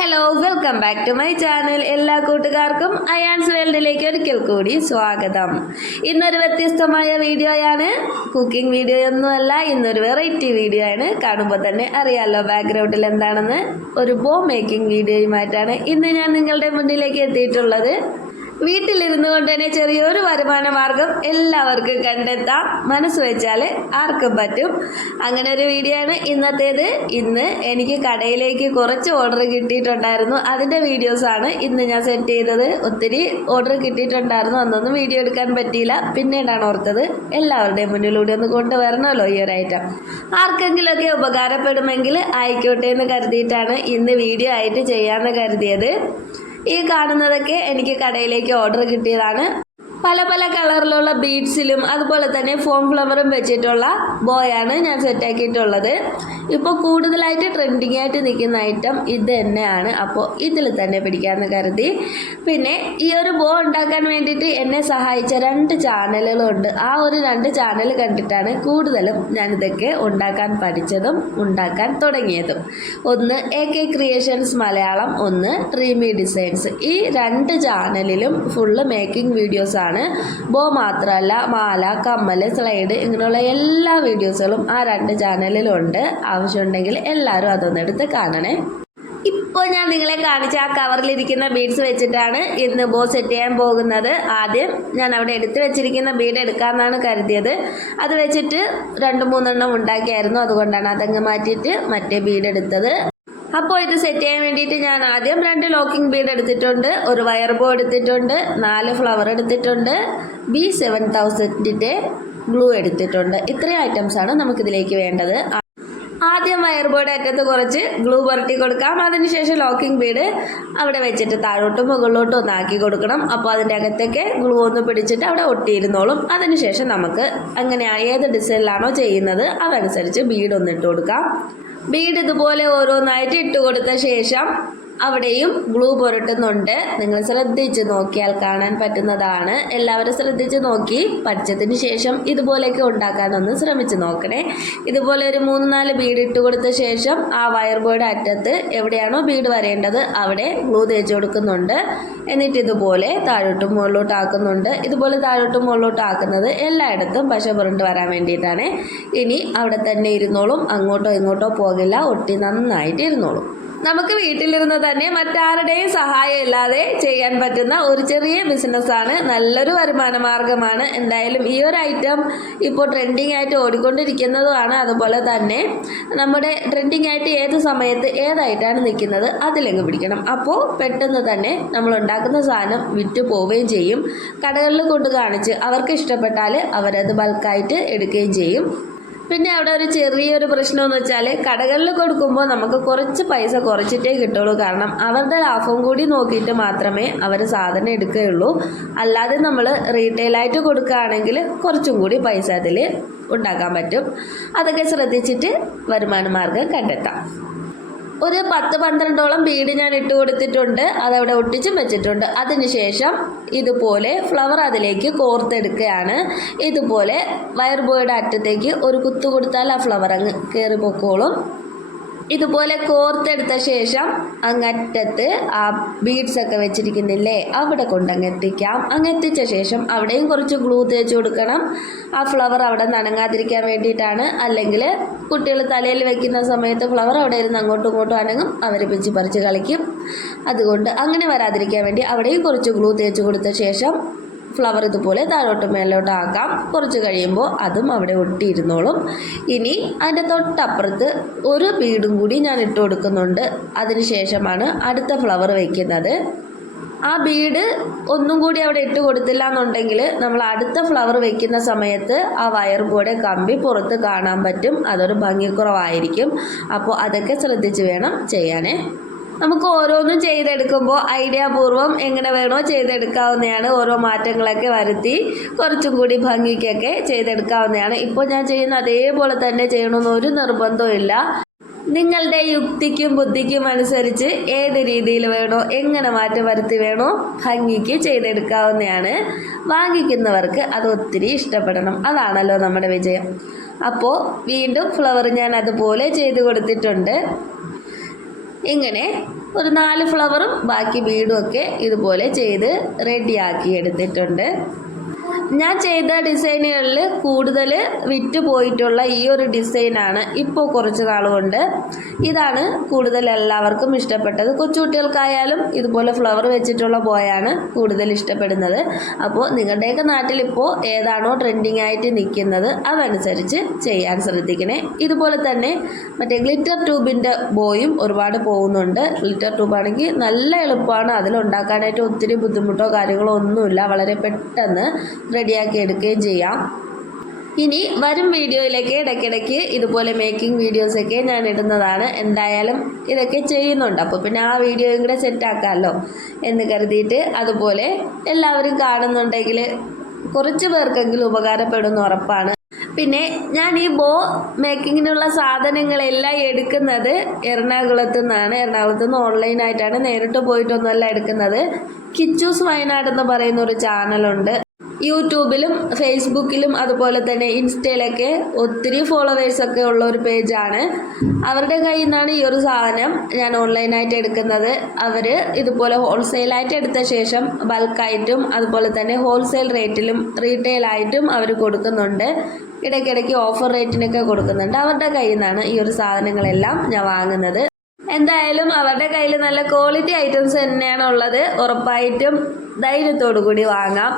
Hello welcome back to my channel എല്ലാ കൂട്ടുകാർക്കും അയാൻസ് വേൾഡിലേക്ക് ഒരിക്കൽ കൂടി സ്വാഗതം. ഇന്നൊരു വ്യത്യസ്തമായ വീഡിയോയാണ് കുക്കിംഗ് വീഡിയോ ഒന്നുമല്ല ഇന്നൊരു വെറൈറ്റി വീഡിയോ ആണ്. കാണുമ്പോൾ തന്നെ അറിയാമല്ലോ ബാക്ക്ഗ്രൗണ്ടിൽ എന്താണെന്ന്. ഒരു ബോ മേക്കിംഗ് വീഡിയോയുമായിട്ടാണ് ഇന്ന് ഞാൻ നിങ്ങളുടെ മുന്നിലേക്ക് എത്തിയിട്ടുള്ളത്. വീട്ടിലിരുന്നു കൊണ്ട് തന്നെ ചെറിയൊരു വരുമാന മാർഗം എല്ലാവർക്കും കണ്ടെത്താം. മനസ്സ് വെച്ചാൽ ആർക്കും പറ്റും. അങ്ങനെ ഒരു വീഡിയോ ആണ് ഇന്നത്തേത്. ഇന്ന് എനിക്ക് കടയിലേക്ക് കുറച്ച് ഓർഡർ കിട്ടിയിട്ടുണ്ടായിരുന്നു. അതിന്റെ വീഡിയോസാണ് ഇന്ന് ഞാൻ സെറ്റ് ചെയ്തത്. ഒത്തിരി ഓർഡർ കിട്ടിയിട്ടുണ്ടായിരുന്നു. അന്നൊന്നും വീഡിയോ എടുക്കാൻ പറ്റിയില്ല. പിന്നീടാണ് ഓർത്തത്. എല്ലാവരുടെയും മുന്നിലൂടെ ഒന്ന് കൊണ്ടുവരണമല്ലോ ഈ ഒരു ഐറ്റം ആർക്കെങ്കിലുമൊക്കെ ഉപകാരപ്പെടുമെങ്കിൽ ആയിക്കോട്ടെ എന്ന് കരുതിയിട്ടാണ് ഇന്ന് വീഡിയോ ആയിട്ട് ചെയ്യാമെന്ന് കരുതിയത്. ഈ കാണുന്നതൊക്കെ എനിക്ക് കടയിലേക്ക് ഓർഡർ കിട്ടിയതാണ്. പല പല കളറിലുള്ള ബീഡ്സിലും അതുപോലെ തന്നെ ഫോം ഫ്ലവറും വെച്ചിട്ടുള്ള ബോയാണ് ഞാൻ സെറ്റാക്കിയിട്ടുള്ളത് ഇപ്പോൾ കൂടുതലായിട്ട് ട്രെൻഡിങ് ആയിട്ട് നിൽക്കുന്ന ഐറ്റം ഇത് തന്നെയാണ്. അപ്പോൾ ഇതിൽ തന്നെ പിടിക്കാമെന്ന് കരുതി. പിന്നെ ഈ ഒരു ബോ ഉണ്ടാക്കാൻ വേണ്ടിയിട്ട് എന്നെ സഹായിച്ച രണ്ട് ചാനലുകളുണ്ട്. ആ ഒരു രണ്ട് ചാനൽ കണ്ടിട്ടാണ് കൂടുതലും ഞാനിതൊക്കെ ഉണ്ടാക്കാൻ പഠിച്ചതും ഉണ്ടാക്കാൻ തുടങ്ങിയതും. ഒന്ന് എ കെ ക്രിയേഷൻസ് മലയാളം ഒന്ന് ഡ്രീമി ഡിസൈൻസ് ഈ രണ്ട് ചാനലിലും ഫുള്ള് മേക്കിംഗ് വീഡിയോസ് ആണ്. ബോ മാത്രമല്ല മാല കമ്മൽ സ്ലൈഡ് ഇങ്ങനെയുള്ള എല്ലാ വീഡിയോസുകളും ആ രണ്ട് ചാനലിലുണ്ട് ആവശ്യമുണ്ടെങ്കിൽ എല്ലാവരും അതൊന്നെടുത്ത് കാണണേ. ഇപ്പോൾ ഞാൻ നിങ്ങളെ കാണിച്ച ആ കവറിലിരിക്കുന്ന ബീഡ്സ് വെച്ചിട്ടാണ് ഇന്ന് ബോ സെറ്റ് ചെയ്യാൻ പോകുന്നത്. ആദ്യം ഞാൻ അവിടെ എടുത്ത് വെച്ചിരിക്കുന്ന ബീഡ് എടുക്കാമെന്നാണ് കരുതിയത്. അത് വെച്ചിട്ട് രണ്ട് മൂന്നെണ്ണം ഉണ്ടാക്കിയായിരുന്നു. അതുകൊണ്ടാണ് അതങ്ങ് മാറ്റിയിട്ട് മറ്റേ ബീഡ് എടുത്തത്. അപ്പോൾ ഇത് സെറ്റ് ചെയ്യാൻ വേണ്ടിയിട്ട് ഞാൻ ആദ്യം രണ്ട് ലോക്കിംഗ് ബീഡ് എടുത്തിട്ടുണ്ട് ഒരു വയർ ബോ എടുത്തിട്ടുണ്ട് നാല് ഫ്ലവർ എടുത്തിട്ടുണ്ട് ബി സെവൻ തൗസൻഡിന്റെ ഗ്ലൂ എടുത്തിട്ടുണ്ട്. ഇത്രയും ഐറ്റംസാണ് നമുക്കിതിലേക്ക് വേണ്ടത്. ആദ്യം വയർ ബോർഡ് അറ്റത്ത് കുറച്ച് ഗ്ലൂ പുരട്ടി കൊടുക്കാം. അതിനുശേഷം ലോക്കിംഗ് പീഡ് അവിടെ വെച്ചിട്ട് താഴോട്ടും മുകളിലോട്ടും ഒന്ന് ആക്കി കൊടുക്കണം. അപ്പോൾ അതിന്റെ അകത്തേക്ക് ഗ്ലൂ ഒന്ന് പിടിച്ചിട്ട് അവിടെ ഒട്ടിയിരുന്നോളും. അതിനുശേഷം നമുക്ക് അങ്ങനെ ഏത് ഡിസൈനിലാണോ ചെയ്യുന്നത് അതനുസരിച്ച് ബീഡ് ഒന്ന് ഇട്ട് കൊടുക്കാം. ബീഡ് ഇതുപോലെ ഓരോന്നായിട്ട് ഇട്ട് കൊടുത്ത ശേഷം അവിടെയും ഗ്ലൂ പുരട്ടുന്നുണ്ട്. നിങ്ങൾ ശ്രദ്ധിച്ച് നോക്കിയാൽ കാണാൻ പറ്റുന്നതാണ്. എല്ലാവരും ശ്രദ്ധിച്ച് നോക്കി പഠിച്ചതിന് ശേഷം ഇതുപോലെയൊക്കെ ഉണ്ടാക്കാനൊന്ന് ശ്രമിച്ചു നോക്കണേ. ഇതുപോലെ ഒരു മൂന്ന് നാല് ബീഡ് ഇട്ട് കൊടുത്ത ശേഷം ആ വയർ ബോർഡ് അറ്റത്ത് എവിടെയാണോ ബീഡ് വരേണ്ടത് അവിടെ ഗ്ലൂ തേച്ച് കൊടുക്കുന്നുണ്ട്. എന്നിട്ട് ഇതുപോലെ താഴോട്ടും മുകളിലോട്ട് ആക്കുന്നുണ്ട്. ഇതുപോലെ താഴോട്ടും മുകളിലോട്ട് ആക്കുന്നത് എല്ലായിടത്തും പശ പുരണ്ട് വരാൻ വേണ്ടിയിട്ടാണ്. ഇനി അവിടെ തന്നെ ഇരുന്നോളും. അങ്ങോട്ടോ ഇങ്ങോട്ടോ പോകില്ല. ഒട്ടി നന്നായിട്ട് ഇരുന്നോളും. നമുക്ക് വീട്ടിലിരുന്ന് തന്നെ മറ്റാരുടെയും സഹായം ഇല്ലാതെ ചെയ്യാൻ പറ്റുന്ന ഒരു ചെറിയ ബിസിനസ്സാണ്. നല്ലൊരു വരുമാന മാർഗമാണ്. എന്തായാലും ഈ ഒരു ഐറ്റം ഇപ്പോൾ ട്രെൻഡിങ് ആയിട്ട് ഓടിക്കൊണ്ടിരിക്കുന്നതുമാണ്. അതുപോലെ തന്നെ നമ്മുടെ ട്രെൻഡിങ് ആയിട്ട് ഏത് സമയത്ത് ഏതായിട്ടാണ് നിൽക്കുന്നത് അതിലെങ്ങ് പിടിക്കണം. അപ്പോൾ പെട്ടെന്ന് തന്നെ നമ്മൾ ഉണ്ടാക്കുന്ന സാധനം വിറ്റ് പോവുകയും ചെയ്യും. കടകളിൽ കൊണ്ട് കാണിച്ച് അവർക്ക് ഇഷ്ടപ്പെട്ടാൽ അവരത് ബൾക്കായിട്ട് എടുക്കുകയും ചെയ്യും. പിന്നെ അവിടെ ഒരു ചെറിയൊരു പ്രശ്നം എന്ന് വെച്ചാൽ കടകളിൽ കൊടുക്കുമ്പോൾ നമുക്ക് കുറച്ച് പൈസ കുറച്ചിട്ടേ കിട്ടുള്ളൂ. കാരണം അവരുടെ ലാഭം കൂടി നോക്കിയിട്ട് മാത്രമേ അവർ സാധനം എടുക്കുകയുള്ളൂ. അല്ലാതെ നമ്മൾ റീറ്റെയിലായിട്ട് കൊടുക്കുകയാണെങ്കിൽ കുറച്ചും കൂടി പൈസ അതിൽ ഉണ്ടാക്കാൻ പറ്റും. അതൊക്കെ ശ്രദ്ധിച്ചിട്ട് വരുമാന മാർഗം കണ്ടെത്താം. ഒരു പത്ത് പന്ത്രണ്ടോളം ബീഡ് ഞാൻ ഇട്ട് കൊടുത്തിട്ടുണ്ട്. അതവിടെ ഒട്ടിച്ചും വെച്ചിട്ടുണ്ട്. അതിനുശേഷം ഇതുപോലെ ഫ്ലവർ അതിലേക്ക് കോർത്തെടുക്കുകയാണ്. ഇതുപോലെ വയർ ബോയുടെ അറ്റത്തേക്ക് ഒരു കുത്തു കൊടുത്താൽ ആ ഫ്ലവർ അങ്ങ് കയറി പൊക്കോളും. ഇതുപോലെ കോർത്തെടുത്ത ശേഷം അങ്ങറ്റത്ത് ആ ബീഡ്സ് ഒക്കെ വെച്ചിരിക്കുന്നില്ലേ അവിടെ കൊണ്ടങ്ങ് എത്തിക്കാം. അങ്ങ് എത്തിച്ച ശേഷം അവിടെയും കുറച്ച് ഗ്ലൂ തേച്ച് കൊടുക്കണം. ആ ഫ്ലവർ അവിടെ നനങ്ങാതിരിക്കാൻ വേണ്ടിയിട്ടാണ്. അല്ലെങ്കിൽ കുട്ടികൾ തലയിൽ വെക്കുന്ന സമയത്ത് ഫ്ലവർ അവിടെ ഇരുന്ന് അങ്ങോട്ടും ഇങ്ങോട്ടും അനങ്ങും അവർ പിച്ച് പറിച്ച് കളിക്കും. അതുകൊണ്ട് അങ്ങനെ വരാതിരിക്കാൻ വേണ്ടി അവിടെയും കുറച്ച് ഗ്ലൂ തേച്ച് കൊടുത്ത ശേഷം ഫ്ലവർ ഇതുപോലെ താഴോട്ട് മേലോട്ട് ആക്കാം കുറച്ച് കഴിയുമ്പോൾ അതും അവിടെ ഒട്ടിയിരുന്നോളും. ഇനി അതിന്റെ തൊട്ടപ്പുറത്ത് ഒരു ബീഡും കൂടി ഞാൻ ഇട്ട് കൊടുക്കുന്നുണ്ട്. അതിനുശേഷമാണ് അടുത്ത ഫ്ലവർ വയ്ക്കുന്നത്. ആ ബീഡ് ഒന്നും കൂടി അവിടെ ഇട്ട് കൊടുത്തില്ല എന്നുണ്ടെങ്കിൽ നമ്മൾ അടുത്ത ഫ്ലവർ വെക്കുന്ന സമയത്ത് ആ വയർ കൂടെ കമ്പി പുറത്ത് കാണാൻ പറ്റും. അതൊരു ഭംഗിക്കുറവായിരിക്കും. അപ്പോൾ അതൊക്കെ ശ്രദ്ധിച്ച് വേണം ചെയ്യാനേ. നമുക്ക് ഓരോന്നും ചെയ്തെടുക്കുമ്പോൾ ഐഡിയ പൂർവം എങ്ങനെ വേണോ ചെയ്തെടുക്കാവുന്നതാണ്. ഓരോ മാറ്റങ്ങളൊക്കെ വരുത്തി കുറച്ചും കൂടി ഭംഗിക്കൊക്കെ ചെയ്തെടുക്കാവുന്നതാണ്. ഇപ്പോൾ ഞാൻ ചെയ്യുന്ന അതേപോലെ തന്നെ ചെയ്യണമെന്ന് ഒരു നിർബന്ധവും ഇല്ല. നിങ്ങളുടെ യുക്തിക്കും ബുദ്ധിക്കും അനുസരിച്ച് ഏത് രീതിയിൽ വേണോ എങ്ങനെ മാറ്റം വരുത്തി വേണോ ഭംഗിക്ക് ചെയ്തെടുക്കാവുന്നതാണ്. വാങ്ങിക്കുന്നവർക്ക് അത് ഒത്തിരി ഇഷ്ടപ്പെടണം. അതാണല്ലോ നമ്മുടെ വിജയം. അപ്പോൾ വീണ്ടും ഫ്ലവർ ഞാൻ അതുപോലെ ചെയ്തു കൊടുത്തിട്ടുണ്ട്. ഇങ്ങനെ ഒരു നാല് ഫ്ലവറും ബാക്കി ബീഡും ഒക്കെ ഇതുപോലെ ചെയ്ത് റെഡിയാക്കി എടുത്തിട്ടുണ്ട്. ഞാൻ ചെയ്ത ഡിസൈനുകളിൽ കൂടുതൽ വിറ്റ് പോയിട്ടുള്ള ഈ ഒരു ഡിസൈനാണ് ഇപ്പോൾ കുറച്ച് നാളുകൊണ്ട് ഇതാണ് കൂടുതൽ എല്ലാവർക്കും ഇഷ്ടപ്പെട്ടത്. കൊച്ചുകുട്ടികൾക്കായാലും ഇതുപോലെ ഫ്ലവർ വെച്ചിട്ടുള്ള ബോയാണ് കൂടുതൽ ഇഷ്ടപ്പെടുന്നത്. അപ്പോൾ നിങ്ങളുടെയൊക്കെ നാട്ടിലിപ്പോൾ ഏതാണോ ട്രെൻഡിങ് ആയിട്ട് നിൽക്കുന്നത് അതനുസരിച്ച് ചെയ്യാൻ ശ്രദ്ധിക്കണേ. ഇതുപോലെ തന്നെ മറ്റേ ഗ്ലിറ്റർ ട്യൂബിന്റെ ബോയും ഒരുപാട് പോകുന്നുണ്ട്. ഗ്ലിറ്റർ ട്യൂബാണെങ്കിൽ നല്ല എളുപ്പമാണ്. അതിലുണ്ടാക്കാനായിട്ട് ഒത്തിരി ബുദ്ധിമുട്ടോ കാര്യങ്ങളോ ഒന്നുമില്ല. വളരെ പെട്ടെന്ന് റെഡിയാക്കി എടുക്കുകയും ചെയ്യാം. ഇനി വരും വീഡിയോയിലേക്ക് ഇടയ്ക്കിടയ്ക്ക് ഇതുപോലെ മേക്കിംഗ് വീഡിയോസൊക്കെ ഞാൻ ഇടുന്നതാണ്. എന്തായാലും ഇതൊക്കെ ചെയ്യുന്നുണ്ട്. അപ്പോൾ പിന്നെ ആ വീഡിയോയും കൂടെ സെറ്റാക്കാമല്ലോ എന്ന് കരുതിയിട്ട് അതുപോലെ എല്ലാവരും കാണുന്നുണ്ടെങ്കിൽ കുറച്ച് പേർക്കെങ്കിലും ഉപകാരപ്പെടുന്ന ഉറപ്പാണ്. പിന്നെ ഞാൻ ഈ ബോ മേക്കിങ്ങിനുള്ള സാധനങ്ങളെല്ലാം എടുക്കുന്നത് എറണാകുളത്ത് നിന്നാണ്. എറണാകുളത്ത് നിന്ന് ഓൺലൈനായിട്ടാണ് നേരിട്ട് പോയിട്ടൊന്നുമല്ല എടുക്കുന്നത്. കിച്ചൂസ് വയനാട് എന്ന് പറയുന്ന ഒരു ചാനലുണ്ട് യൂട്യൂബിലും ഫേസ്ബുക്കിലും അതുപോലെ തന്നെ ഇൻസ്റ്റയിലൊക്കെ ഒത്തിരി ഫോളോവേഴ്സൊക്കെ ഉള്ള ഒരു പേജാണ്. അവരുടെ കയ്യിൽ നിന്നാണ് ഈ ഒരു സാധനം ഞാൻ ഓൺലൈനായിട്ട് എടുക്കുന്നത്. അവർ ഇതുപോലെ ഹോൾസെയിലായിട്ട് എടുത്ത ശേഷം ബൾക്കായിട്ടും അതുപോലെ തന്നെ ഹോൾസെയിൽ റേറ്റിലും റീറ്റെയിലായിട്ടും അവർ കൊടുക്കുന്നുണ്ട്. ഇടയ്ക്കിടയ്ക്ക് ഓഫർ റേറ്റിനൊക്കെ കൊടുക്കുന്നുണ്ട്. അവരുടെ കയ്യിൽ നിന്നാണ് ഈ ഒരു സാധനങ്ങളെല്ലാം ഞാൻ വാങ്ങുന്നത്. എന്തായാലും അവരുടെ കയ്യിൽ നല്ല ക്വാളിറ്റി ഐറ്റംസ് തന്നെയാണ് ഉള്ളത് ഉറപ്പായിട്ടും ധൈര്യത്തോടു കൂടി വാങ്ങാം.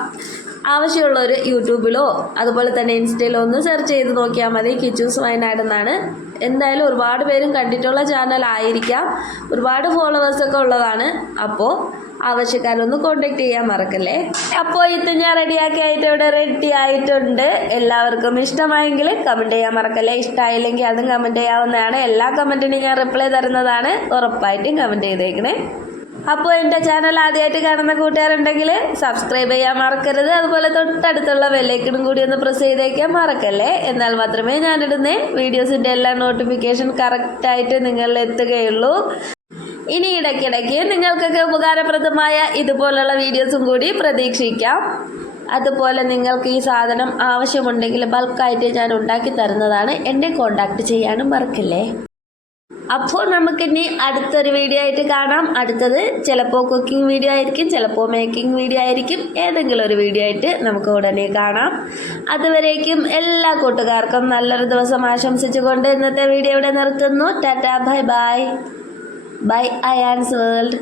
ആവശ്യമുള്ളവർ യൂട്യൂബിലോ അതുപോലെ തന്നെ ഇൻസ്റ്റയിലോ ഒന്ന് സെർച്ച് ചെയ്ത് നോക്കിയാൽ മതി. കിച്ചൂസ് വയനാട് എന്നാണ് എന്തായാലും ഒരുപാട് പേരും കണ്ടിട്ടുള്ള ചാനൽ ആയിരിക്കാം. ഒരുപാട് ഫോളോവേഴ്സൊക്കെ ഉള്ളതാണ്. അപ്പോൾ ആവശ്യക്കാരൊന്ന് കോണ്ടാക്ട് ചെയ്യാൻ മറക്കല്ലേ? അപ്പോൾ ഇത് ഞാൻ റെഡിയാക്കി ആയിട്ട് ഇവിടെ റെഡി ആയിട്ടുണ്ട്. എല്ലാവർക്കും ഇഷ്ടമായെങ്കിൽ കമന്റ് ചെയ്യാൻ മറക്കല്ലേ? ഇഷ്ടമായില്ലെങ്കിൽ അതും കമന്റ് ചെയ്യാവുന്നതാണ്. എല്ലാ കമന്റിനും ഞാൻ റിപ്ലൈ തരുന്നതാണ്. ഉറപ്പായിട്ടും കമന്റ് ചെയ്തേക്കണേ. അപ്പോൾ എന്റെ ചാനൽ ആദ്യമായിട്ട് കാണുന്ന കൂട്ടുകാരുണ്ടെങ്കിൽ സബ്സ്ക്രൈബ് ചെയ്യാൻ മറക്കരുത്. അതുപോലെ തൊട്ടടുത്തുള്ള ബെല്ലൈക്കണും കൂടി ഒന്ന് പ്രസ് ചെയ്തേക്കാൻ മറക്കല്ലേ? എന്നാൽ മാത്രമേ ഞാനിടുന്ന വീഡിയോസിന്റെ എല്ലാ നോട്ടിഫിക്കേഷൻ കറക്റ്റായിട്ട് നിങ്ങളിൽ എത്തുകയുള്ളൂ. ഇനി ഇടയ്ക്കിടയ്ക്ക് നിങ്ങൾക്കൊക്കെ ഉപകാരപ്രദമായ ഇതുപോലുള്ള വീഡിയോസും കൂടി പ്രതീക്ഷിക്കാം. അതുപോലെ നിങ്ങൾക്ക് ഈ സാധനം ആവശ്യമുണ്ടെങ്കിൽ ബൾക്കായിട്ട് ഞാൻ ഉണ്ടാക്കി തരുന്നതാണ് എന്നെ കോണ്ടാക്ട് ചെയ്യാനും മറക്കില്ലേ? അപ്പോൾ നമുക്ക് നമുക്കിനി അടുത്തൊരു വീഡിയോ ആയിട്ട് കാണാം. അടുത്തത് ചിലപ്പോൾ കുക്കിംഗ് വീഡിയോ ആയിരിക്കും ചിലപ്പോൾ മേക്കിംഗ് വീഡിയോ ആയിരിക്കും. ഏതെങ്കിലും ഒരു വീഡിയോ ആയിട്ട് നമുക്ക് ഉടനെ കാണാം. അതുവരേക്കും എല്ലാ കൂട്ടുകാർക്കും നല്ലൊരു ദിവസം ആശംസിച്ചുകൊണ്ട് ഇന്നത്തെ വീഡിയോ ഇവിടെ നിർത്തുന്നു. Tata bye bye. ബൈ അയാൻസ് വേൾഡ്.